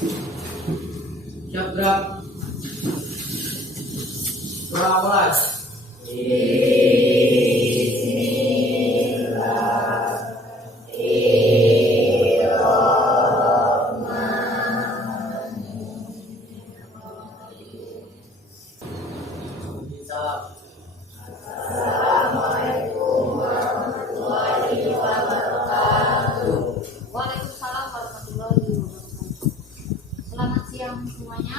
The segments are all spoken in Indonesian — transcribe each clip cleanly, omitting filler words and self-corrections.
Siap gerak. Mulai. Waalaikumsalam warahmatullahi wabarakatuh. Selamat siang semuanya.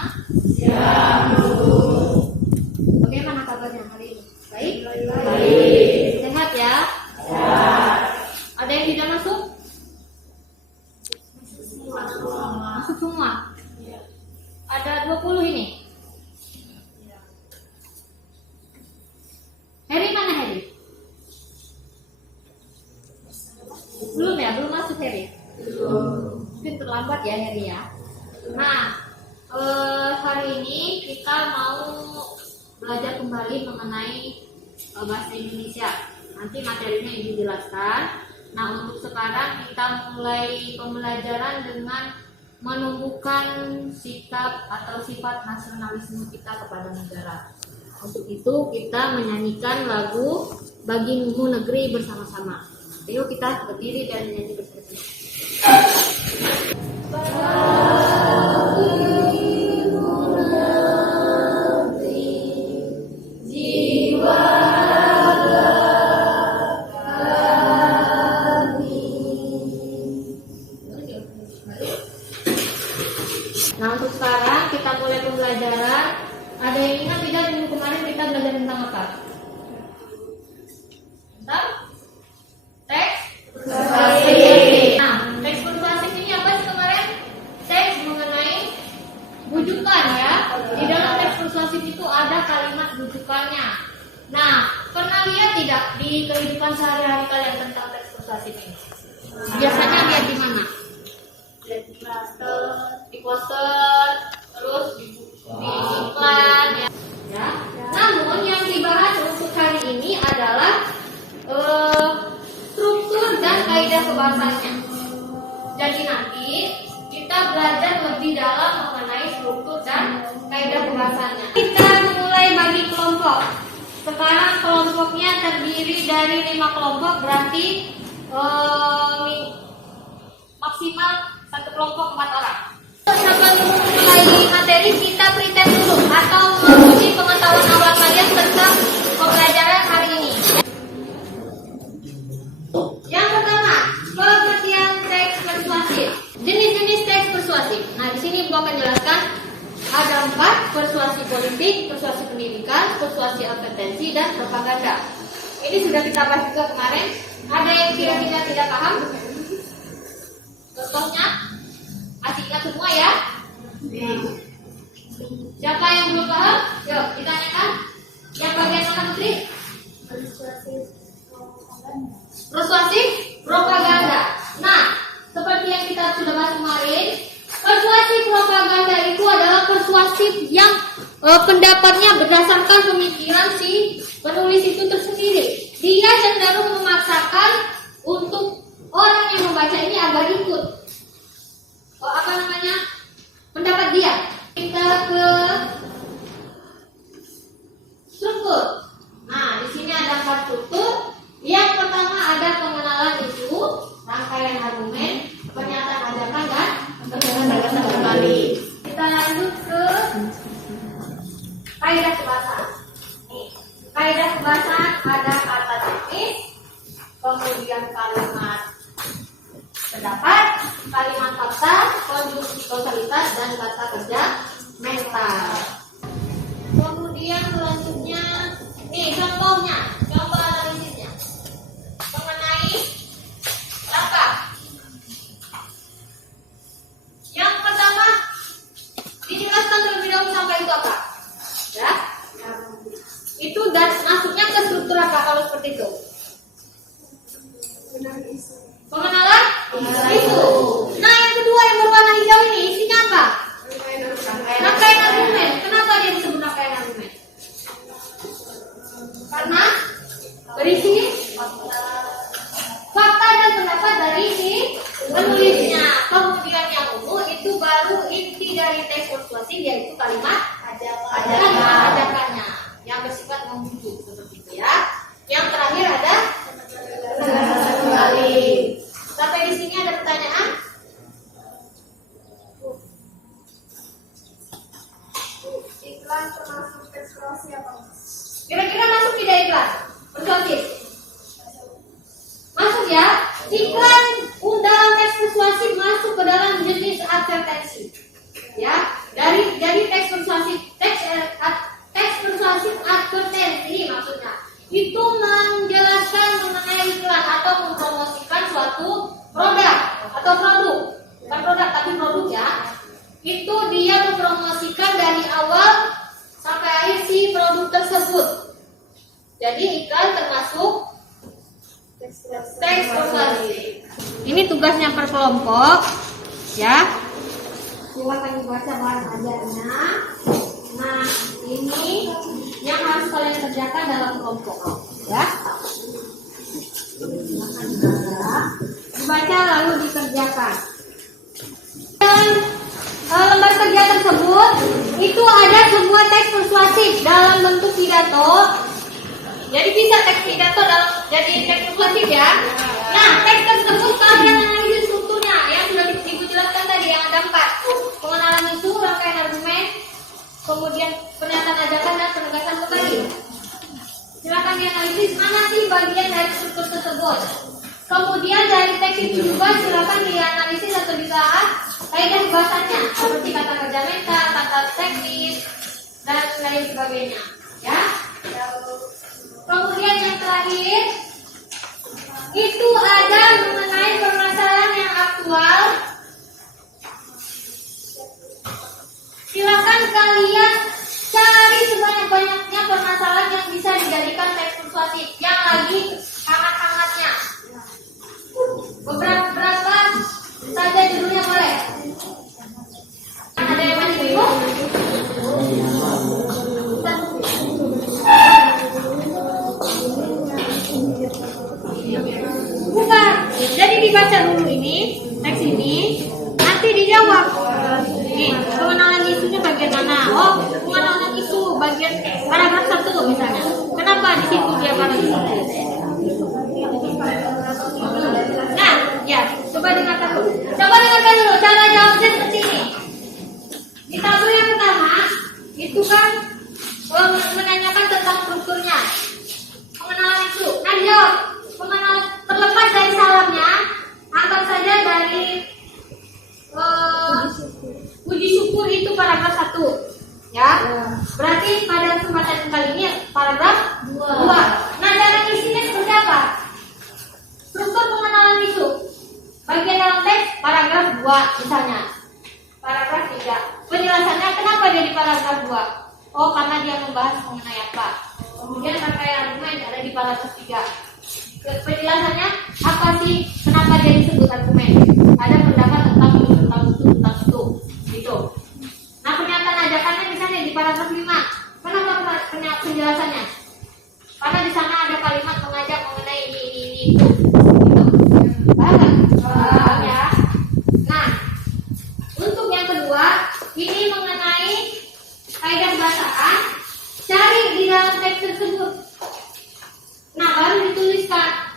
Bagaimana kabarnya hari ini? Baik? Sehat ya? Ada yang tidak masuk? Masuk semua? Ada 20 ini? Heri mana Heri? Belum ya? Belum masuk Heri? Mungkin terlambat ya Heri ya. Nah, hari ini kita mau belajar kembali mengenai bahasa Indonesia. Nanti materinya Ibu jelaskan. Nah, untuk sekarang kita mulai pembelajaran dengan menumbuhkan sikap atau sifat nasionalisme kita kepada negara. Untuk itu kita menyanyikan lagu Bagimu Negeri bersama-sama. Ayo kita berdiri dan nyanyi bersama-sama. Nah, untuk sekarang kita mulai pembelajaran. Ada yang ingat tidak minggu kemarin kita belajar tentang apa? Tentang teks persuasif. Nah, teks persuasif ini apa sih kemarin? Teks mengenai bujukan ya. Di dalam teks persuasif itu ada kalimat bujukannya. Nah, pernah lihat tidak di kehidupan sehari-hari kalian tentang teks persuasif ini? Biasanya lihat di mana? Di poster, terus di iklan ya. Namun yang dibahas untuk hari ini adalah struktur dan kaidah kebahasanya. Jadi nanti kita belajar lebih dalam mengenai struktur dan kaidah kebahasanya. Kita memulai bagi kelompok. Sekarang kelompoknya terdiri dari 5 kelompok, berarti maksimal satu kelompok 4 orang. Sebelum mulai materi kita pretend dulu atau menguji pengetahuan awal kalian tentang pembelajaran hari ini. Yang pertama, pengertian teks persuasif. Jenis-jenis teks persuasif. Nah, di sini Ibu akan jelaskan ada 4: persuasi politik, persuasi pendidikan, persuasi advertensi, dan propaganda. Ini sudah kita bahas juga kemarin. Ada yang kira-kira tidak paham? Contohnya, masih ingat semua ya? Siapa yang belum paham? Yuk, ditanyakan. Yang bagian mana Putri? Persuasif propaganda. Nah, seperti yang kita sudah bahas kemarin, persuasif propaganda itu adalah persuasif yang pendapatnya berdasarkan pemikiran si penulis itu tersendiri. Dia cenderung memaksakan untuk orang yang membaca ini agar ikut pendapat dia. Kita ke struktur. Nah, di sini ada 4 struktur. Yang pertama ada pengenalan isu, rangkaian argumen, pernyataan ajakan, dan penjelasan gagasan kembali. Kita lanjut ke kaidah kebahasaan. Kaidah kebahasaan ada kata teknis, kemudian kalimat pendapat, kalimat fakta, konjungsi kausalitas, dan kata kerja mental. Kemudian selanjutnya, contohnya, contoh analisisnya mengenai langkah. Yang pertama, dijelaskan terlebih dahulu sampai itu apa? Ya, itu dan masuknya ke struktur apa kalau seperti itu? Pengenalan isu. Nah, yang kedua yang berwarna hijau ini isinya apa? Rangkaian argumen. Kenapa dia disebut rangkaian argumen? Karena berisi fakta dan pendapat dari si penulisnya. Kemudian yang ungu itu baru inti dari teks persuasif, yaitu kalimat ajakannya yang bersifat membujuk seperti itu ya. Yang terakhir ada kembali. Sampai di sini ada pertanyaan? Iklan termasuk persuasi apa? Kira-kira masuk tidak iklan persuasif? Masuk ya. Iklan dalam teks persuasif masuk ke dalam jenis advertensi. Ya, dari teks persuasif, teks persuasif advertensi maksudnya itu menjelaskan mengenai iklan atau mempromosikan suatu produk atau produk, bukan produk tapi produk ya. Itu dia mempromosikan dari awal sampai akhir si produk tersebut. Jadi iklan termasuk teks persuasif. Ini tugasnya per kelompok, ya. Silakan dibaca bahan ajarnya. Nah, ini yang harus kalian kerjakan dalam kelompok, ya. Silakan dibaca lalu dikerjakan. Dalam lembar kerja tersebut itu ada sebuah teks persuasif dalam bentuk pidato. Jadi bisa teks pidato dalam jadi teks persuasif ya. Nah, teks tersebut kalian analisis strukturnya yang sudah ibu jelaskan tadi yang ada 4. Pengenalan isu, rangkaian argumen, kemudian pernyataan ajakan dan penegasan kembali. Silakan dianalisis mana sih bagian dari struktur tersebut. Kemudian dari teks itu juga silakan dianalisis atau dibahas kaidah bahasanya seperti kata kerja mental, kata teknis dan lain sebagainya. Ya. Kemudian yang terakhir itu ada mengenai permasalahan yang aktual. Silakan kalian cari sebanyak-banyaknya permasalahan yang bisa dijadikan teks persuasif yang lagi hangat-hangatnya. Beberapa saja judulnya boleh. Ada yang masih bingung? Bukan. Jadi dibaca dulu ini, teks ini, nanti dijawab. Nih, pengenalan isunya bagian mana? Oh, pengenalan isu bagian paragraf 1 misalnya. Kenapa di situ dia paragraf 1? Nah, ya, coba dengarkan dulu. Cara jawabnya seperti ini. Di tabel yang pertama, itu kan menanyakan tentang strukturnya. Pengenalan isu. Nah, dijawab. Pengenalan terlepas dari salamnya, anggap saja dari puji syukur itu paragraf 1. Ya. Berarti pada kesempatan kali ini paragraf 2. Nah, cara isinya seperti apa? Struktur pengenalan isu. Bagian dalam teks paragraf 2 misalnya. Paragraf 3. Penjelasannya kenapa dia di paragraf 2? Oh, karena dia membahas mengenai apa. Kemudian rangkaian argumen ada di paragraf 3. Penjelasannya apa sih? Kenapa dia disebut argumen? Ada pendapat tentang itu, gitu. Nah, pernyataan ajakannya misalnya di paragraf 5. Kenapa penjelasannya? Karena di sana ada kalimat mengajak mengenai ini itu. Gitu. Paham ya? Nah, untuk yang kedua, ini mengenai kaidah bahasaan. Cari di dalam teks tersebut. Nah, baru dituliskan.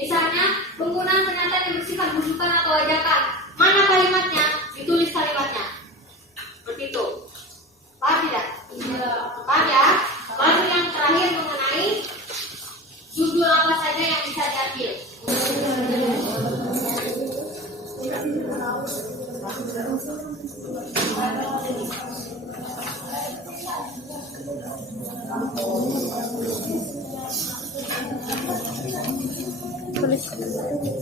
Misalnya, penggunaan pernyataan yang bersifat bujukan atau ajakan. Mana kalimatnya? Ditulis kalimatnya. Seperti itu. Paham tidak? Paham ya? Baru yang terakhir mengenai judul apa saja yang bisa diambil. Tulis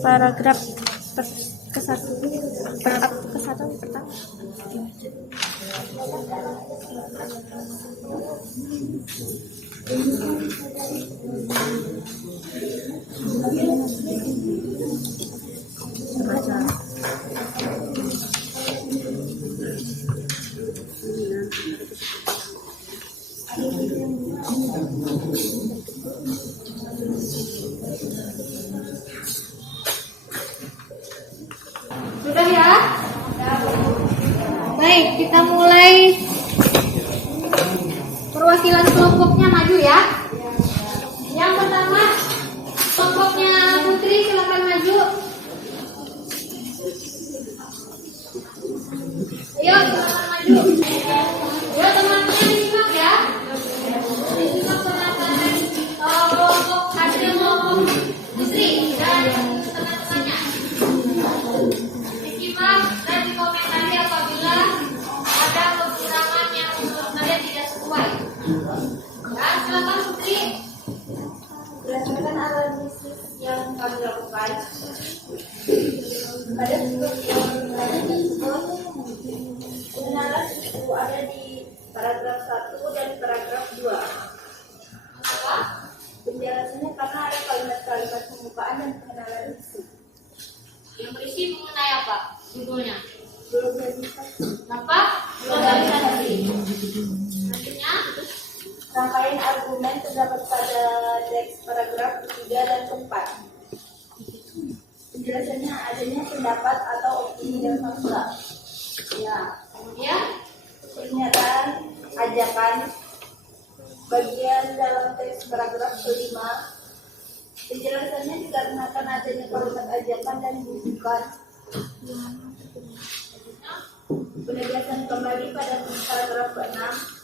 paragraf ke-1 pertama. Sudah ya? kita mulai. Perwakilan kelompoknya maju ya. Yang pertama, kelompoknya Putri silakan maju. Ayo silakan maju. Ayo teman-teman disimak ya. Disimak penampilan kelompok hasil kelompok Putri dan teman-temannya. Disimak dan dikomentari apabila ada kekurangan yang menurut kalian tidak sesuai. Ya, silakan Putri. Berdasarkan analisis yang kami lakukan, pada sebagian tersebut kebenaran itu ada di paragraf 1 dan paragraf 2. Kenapa? Penjelasannya karena ada kalimat-kalimat pembukaan dan pengenalan isu. Yang berisi mengenai apa? Judulnya. Globalisasi. Kenapa? Globalisasi. Nantinya Rangkaian argumen terdapat pada teks paragraf 3 dan 4. Penjelasannya adanya pendapat atau opini dan fakta. Ya, kemudian pernyataan ajakan bagian dalam teks paragraf 5. Penjelasannya dikarenakan adanya kalimat ajakan dan bukan penegasan kembali pada paragraf 6.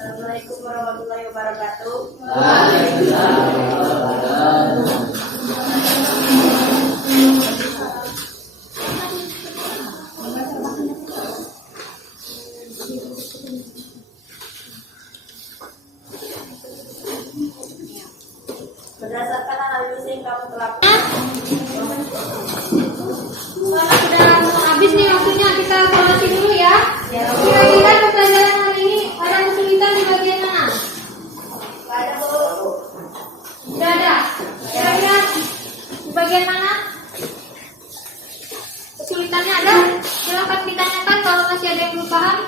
Assalamualaikum warahmatullahi wabarakatuh. Berdasarkan analisis yang kamu lakukan, karena sudah mau habis nih waktunya, kita evaluasi dulu ya. Kira-kira pembelajaran hari ini ada kesulitan di bagian mana? ada Bu. Tidak ada. Kira-kira di bagian mana? Kesulitannya ada? Silakan ditanyakan kalau masih ada yang belum paham.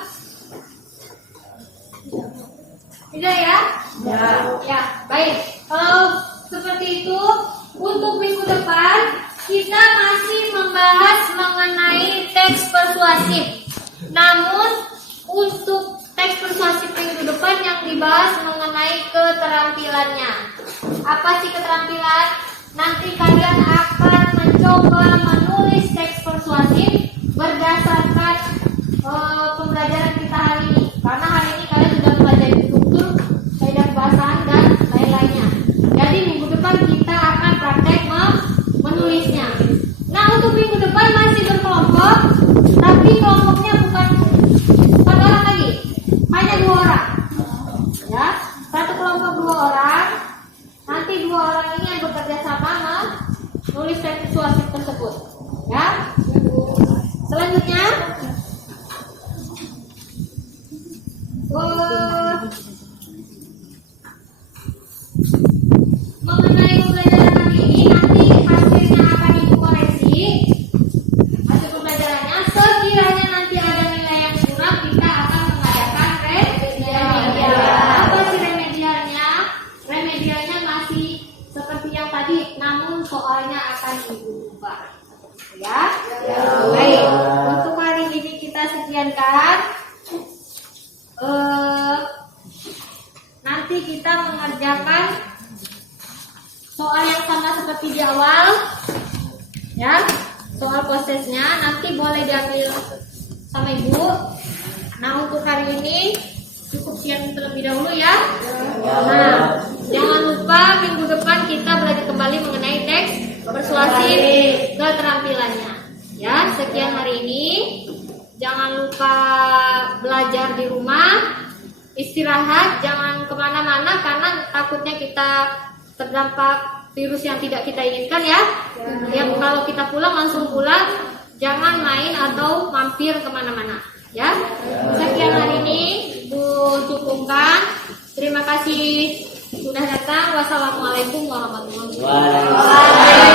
Tidak ya? Ya, baik. Kalau seperti itu, untuk minggu depan kita masih membahas mengenai teks persuasif. Namun untuk teks persuasif minggu depan yang dibahas mengenai keterampilannya. Apa sih keterampilan? Nanti kalian akan mencoba menulis teks persuasif berdasarkan pembelajaran kita hari ini. Karena hari ini kalian sudah belajar struktur, kaidah bahasaan dan lain-lainnya. Jadi minggu depan kita akan praktek menulisnya. Nah, untuk minggu depan masih berkelompok, tapi kelompoknya bukan orang lagi, hanya 2 orang. Ya, satu kelompok 2 orang. Nanti 2 orang ini yang bekerja sama menulis teks persuasif tersebut. Ya. Selanjutnya, mengenai pembelajaran hari ini, nanti hasilnya akan ibu koreksi. Hasil pembelajarannya, sekiranya nanti ada nilai yang kurang, kita akan mengadakan remedial. Apa sih remedialnya? Remedialnya masih seperti yang tadi, namun soalnya akan ibu ubah. Ya? Baik. Untuk hari ini kita sekiankan. Nanti kita mengerjakan soal yang sama seperti di awal, ya. Soal prosesnya nanti boleh diambil sama ibu. Nah, untuk hari ini cukup sekian terlebih dahulu ya. Nah, jangan lupa minggu depan kita belajar kembali mengenai teks persuasif keterampilannya. Ya, sekian hari ini. Jangan lupa belajar di rumah, istirahat, jangan kemana-mana karena takutnya kita terdampak virus yang tidak kita inginkan ya. Ya, kalau kita pulang langsung pulang, jangan main atau mampir kemana-mana. Ya, sekian hari ini Bu cukupkan. Terima kasih sudah datang. Wassalamualaikum warahmatullahi wabarakatuh.